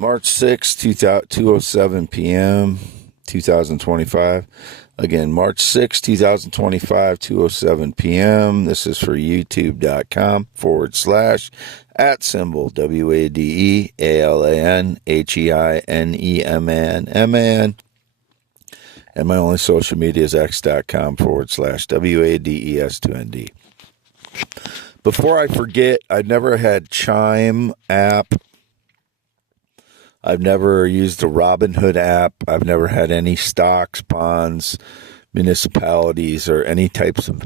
March 6th, 2:07 p.m., 2025. Again, March 6th, 2025, 2:07 p.m. This is for youtube.com/@ WADEALANHEINEMAN. And my only social media is x.com/WADES2ND. Before I forget, I've never had Chime app. I've never used the Robinhood app. I've never had any stocks, bonds, municipalities, or any types of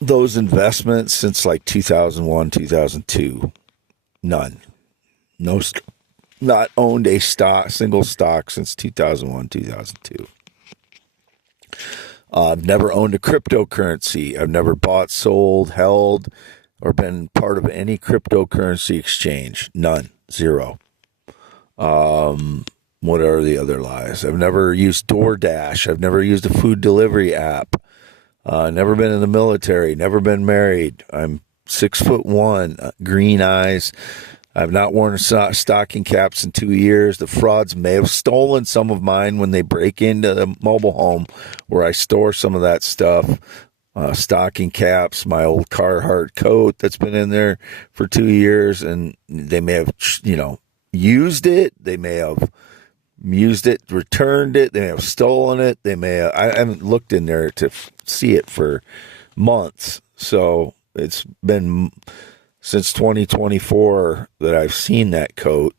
those investments since like 2001, 2002. None. No, not owned a single stock since 2001, 2002. I've never owned a cryptocurrency. I've never bought, sold, held, or been part of any cryptocurrency exchange. None. Zero. What are the other lies? I've never used DoorDash. I've never used a food delivery app. Never been in the military. Never been married. I'm 6'1", green eyes. I've not worn stocking caps in 2 years. The frauds may have stolen some of mine when they break into the mobile home where I store some of that stuff. Stocking caps, my old Carhartt coat that's been in there for 2 years, and they may have, used it. They may have used it, returned it. They may have stolen it. They may have, I haven't looked in there to see it for months. So it's been since 2024 that I've seen that coat.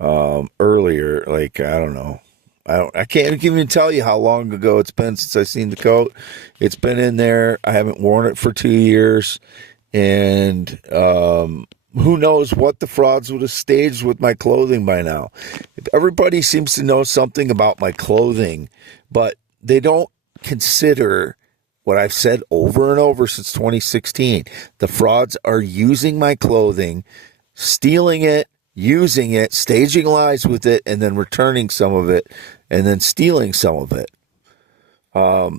Earlier, like, I don't know. I can't even tell you how long ago it's been since I've seen the coat. It's been in there. I haven't worn it for 2 years. And, who knows what the frauds would have staged with my clothing by now. Everybody seems to know something about my clothing, but they don't consider what I've said over and over since 2016. The frauds are using my clothing, stealing it, using it, staging lies with it, and then returning some of it, and then stealing some of it.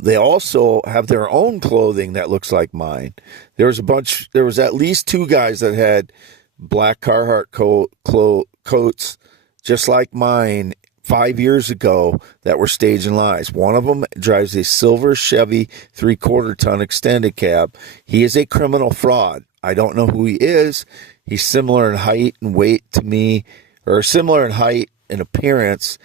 They also have their own clothing that looks like mine. There was at least 2 guys that had black Carhartt coats just like mine 5 years ago that were staging lies. One of them drives a silver Chevy 3/4 ton extended cab. He is a criminal fraud. I don't know who he is. He's similar in height and weight to me, or similar in height and appearance.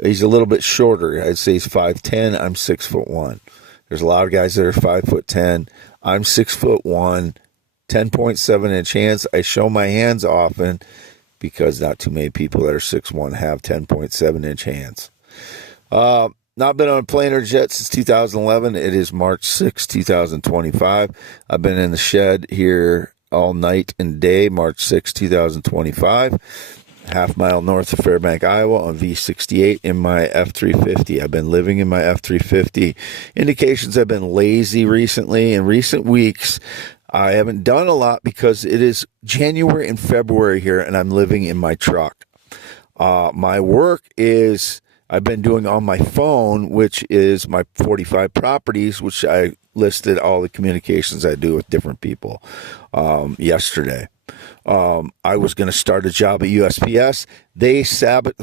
He's a little bit shorter. I'd say he's 5'10". I'm 6'1". There's a lot of guys that are 5'10". I'm 6'1", 10.7-inch hands. I show my hands often because not too many people that are 6'1" have 10.7-inch hands. Not been on a plane or jet since 2011. It is March 6, 2025. I've been in the shed here all night and day, March 6, 2025. Half-mile north of Fairbank, Iowa on V68 in my F-350. I've been living in my F-350. Indications I've been lazy recently. In recent weeks, I haven't done a lot because it is January and February here, and I'm living in my truck. My work is I've been doing on my phone, which is my 45 properties, which I listed all the communications I do with different people yesterday. I was going to start a job at USPS. They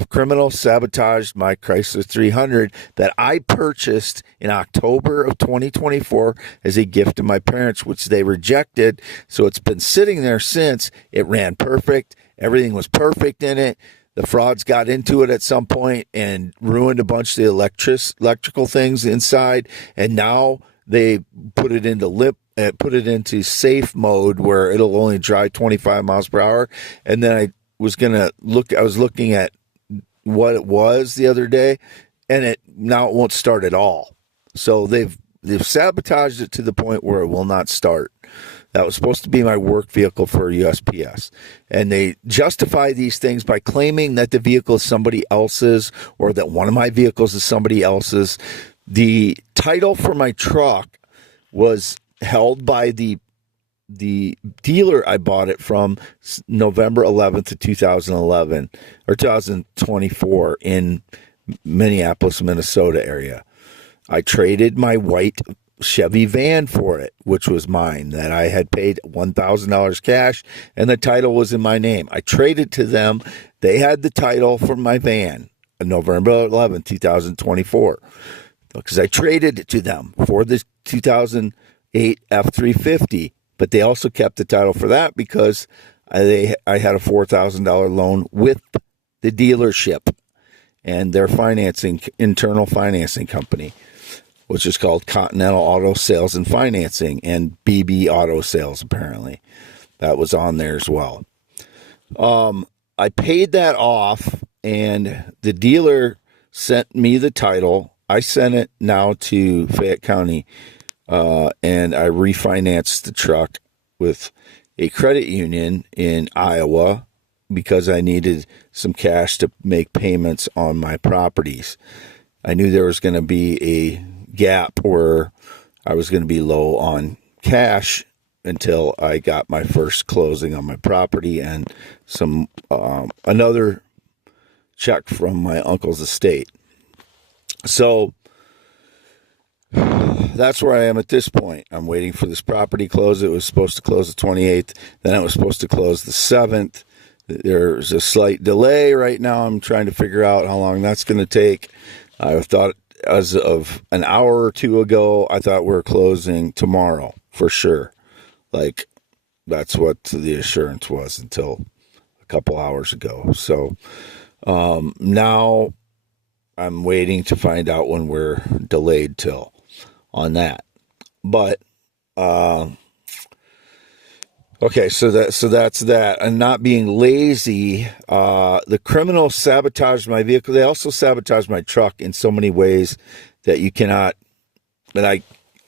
criminals sabotaged my Chrysler 300 that I purchased in October of 2024 as a gift to my parents, which they rejected. So it's been sitting there since. It ran perfect. Everything was perfect in it. The frauds got into it at some point and ruined a bunch of the electrical things inside. And now they put it into safe mode where it'll only drive 25 miles per hour. And then I was looking at what it was the other day, and now it won't start at all. So they've sabotaged it to the point where it will not start. That was supposed to be my work vehicle for USPS. And they justify these things by claiming that the vehicle is somebody else's or that one of my vehicles is somebody else's. The title for my truck was held by the dealer I bought it from November 11th of 2011 or 2024 in Minneapolis, Minnesota area. I traded my white Chevy van for it, which was mine, that I had paid $1,000 cash, and the title was in my name. I traded to them. They had the title for my van on November 11th, 2024, because I traded it to them for the 2008 F-350, but they also kept the title for that because I had a $4,000 loan with the dealership and their internal financing company, which is called Continental Auto Sales and Financing, and BB Auto Sales, apparently. That was on there as well. I paid that off, and the dealer sent me the title. I sent it now to Fayette County, and I refinanced the truck with a credit union in Iowa because I needed some cash to make payments on my properties. I knew there was going to be a gap where I was going to be low on cash until I got my first closing on my property and some another check from my uncle's estate. So that's where I am at this point. I'm waiting for this property close. It was supposed to close the 28th. Then it was supposed to close the 7th. There's a slight delay right now. I'm trying to figure out how long that's going to take. I thought as of an hour or two ago, I thought we were closing tomorrow for sure. Like, that's what the assurance was until a couple hours ago. So now I'm waiting to find out when we're delayed till on that. But okay, so that's that. And not being lazy, the criminals sabotaged my vehicle. They also sabotaged my truck in so many ways that you cannot. And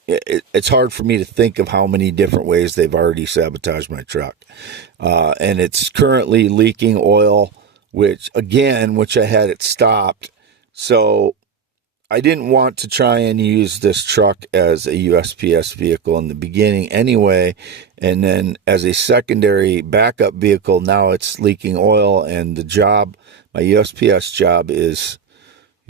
it's hard for me to think of how many different ways they've already sabotaged my truck. And it's currently leaking oil, which I had it stopped. So I didn't want to try and use this truck as a USPS vehicle in the beginning anyway. And then as a secondary backup vehicle, now it's leaking oil, and the job, my USPS job is,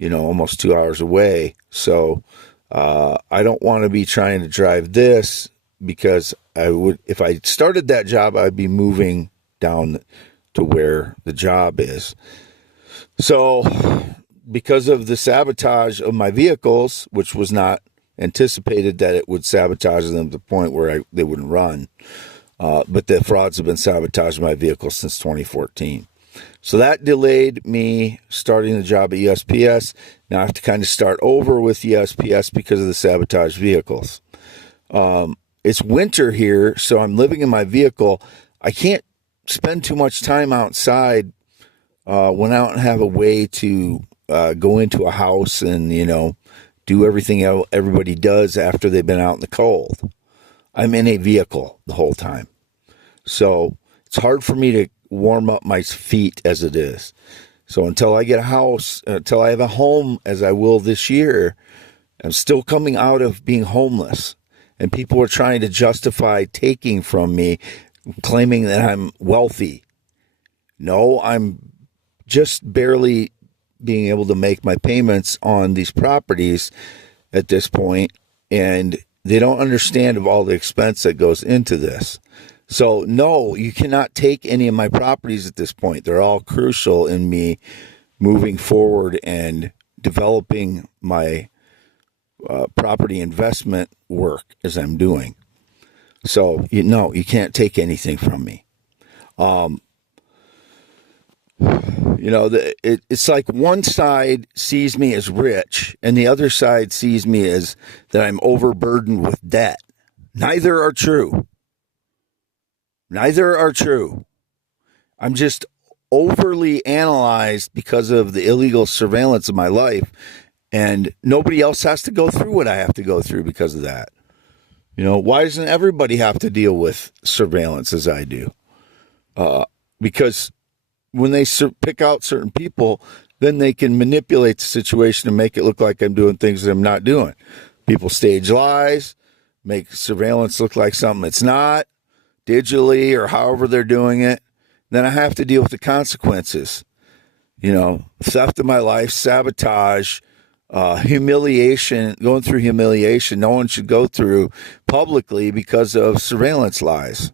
almost 2 hours away. So I don't want to be trying to drive this because if I started that job, I'd be moving down to where the job is. So because of the sabotage of my vehicles, which was not anticipated that it would sabotage them to the point where they wouldn't run, but the frauds have been sabotaging my vehicles since 2014. So that delayed me starting the job at USPS. Now I have to kind of start over with USPS because of the sabotage vehicles. It's winter here, so I'm living in my vehicle. I can't spend too much time outside when I don't have a way to go into a house and, do everything everybody does after they've been out in the cold. I'm in a vehicle the whole time. So it's hard for me to warm up my feet as it is. So until I get a house, until I have a home, as I will this year, I'm still coming out of being homeless. And people are trying to justify taking from me, claiming that I'm wealthy. No, I'm just barely being able to make my payments on these properties at this point, and they don't understand of all the expense that goes into this. So no, you cannot take any of my properties at this point. They're all crucial in me moving forward and developing my property investment work as I'm doing. So you can't take anything from me. It's like one side sees me as rich and the other side sees me as that I'm overburdened with debt. Neither are true. I'm just overly analyzed because of the illegal surveillance of my life, and nobody else has to go through what I have to go through because of that. Why doesn't everybody have to deal with surveillance as I do? Because when they pick out certain people, then they can manipulate the situation and make it look like I'm doing things that I'm not doing. People stage lies, make surveillance look like something it's not, digitally or however they're doing it. Then I have to deal with the consequences. Theft of my life, sabotage, humiliation, going through humiliation no one should go through publicly because of surveillance lies.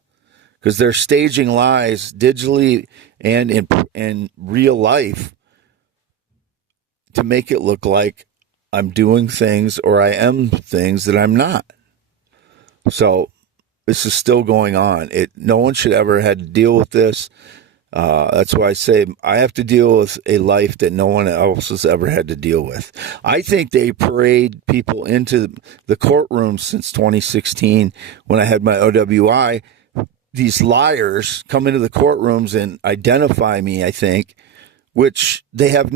Because they're staging lies digitally and in real life to make it look like I'm doing things or I am things that I'm not. So this is still going on. No one should ever have to deal with this. That's why I say I have to deal with a life that no one else has ever had to deal with. I think they parade people into the courtroom since 2016 when I had my OWI. These liars come into the courtrooms and identify me, I think, which they have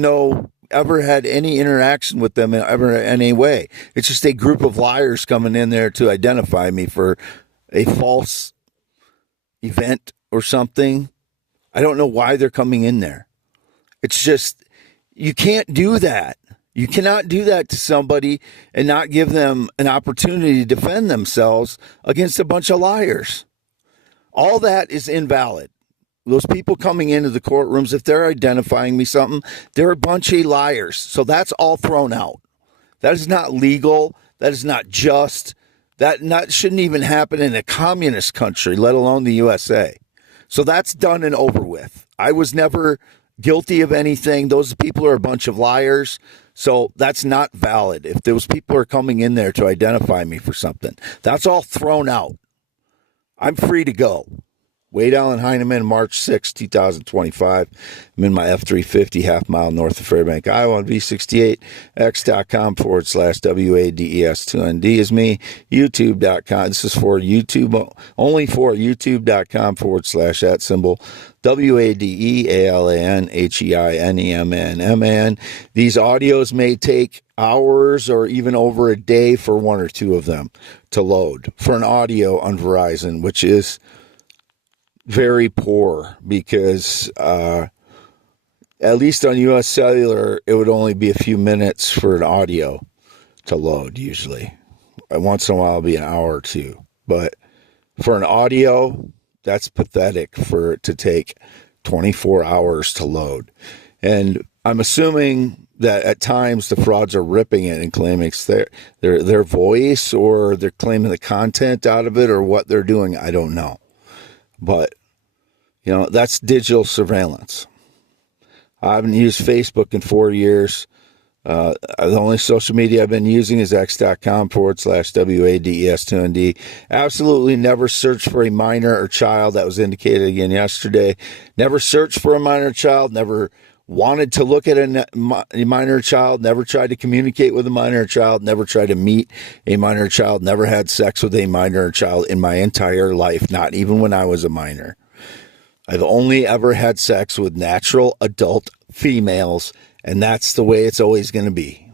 ever had any interaction with them ever in any way. It's just a group of liars coming in there to identify me for a false event or something. I don't know why they're coming in there. It's just, you can't do that. You cannot do that to somebody and not give them an opportunity to defend themselves against a bunch of liars. All that is invalid. Those people coming into the courtrooms, if they're identifying me something, they're a bunch of liars. So that's all thrown out. That is not legal. That is not just. That shouldn't even happen in a communist country, let alone the USA. So that's done and over with. I was never guilty of anything. Those people are a bunch of liars. So that's not valid. If those people are coming in there to identify me for something, that's all thrown out. I'm free to go. Wade Allen Heineman, March 6, 2025. I'm in my F-350, half mile north of Fairbank, Iowa, on V68. X.com/WADES2ND is me. YouTube.com. This is for YouTube, only for YouTube.com/@ WADEALANHEINEMNMN. These audios may take hours or even over a day for one or two of them to load for an audio on Verizon, which is very poor because at least on US Cellular, it would only be a few minutes for an audio to load usually. Once in a while, it'll be an hour or two. But for an audio, that's pathetic for it to take 24 hours to load. And I'm assuming that at times the frauds are ripping it and claiming it's their voice, or they're claiming the content out of it, or what they're doing. I don't know. But, that's digital surveillance. I haven't used Facebook in 4 years. The only social media I've been using is X.com/WADES2ND. Absolutely never search for a minor or child. That was indicated again yesterday. Never searched for a minor child. Never wanted to look at a minor child. Never tried to communicate with a minor child. Never tried to meet a minor child. Never had sex with a minor child in my entire life, not even when I was a minor. I've only ever had sex with natural adult females, and that's the way it's always going to be.